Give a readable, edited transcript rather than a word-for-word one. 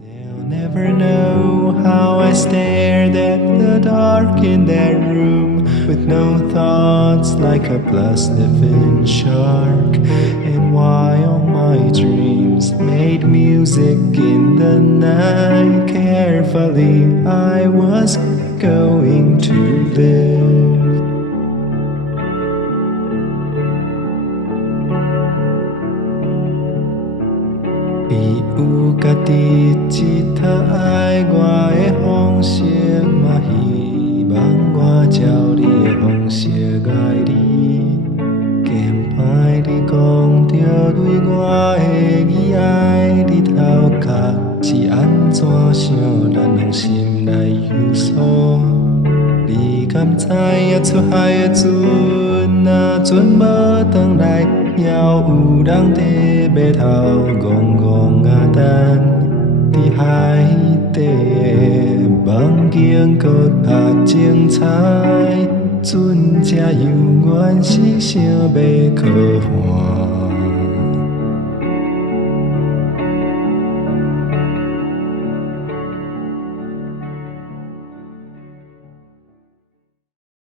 They'll never know how I stared at the dark in that room with no thoughts like a blood-sniffing shark. And while my dreams made music in the night, carefully I was going to live.伊有家己一套爱我的方式，嘛希望我照你的方式爱你。兼歹你讲着对我的意爱，你头壳是安怎想，咱拢心内有数。你敢知影出海的船啊，船无转来？还有人在码头戆戆啊等，伫海底的梦境搁较精彩，船才犹原是想要靠岸。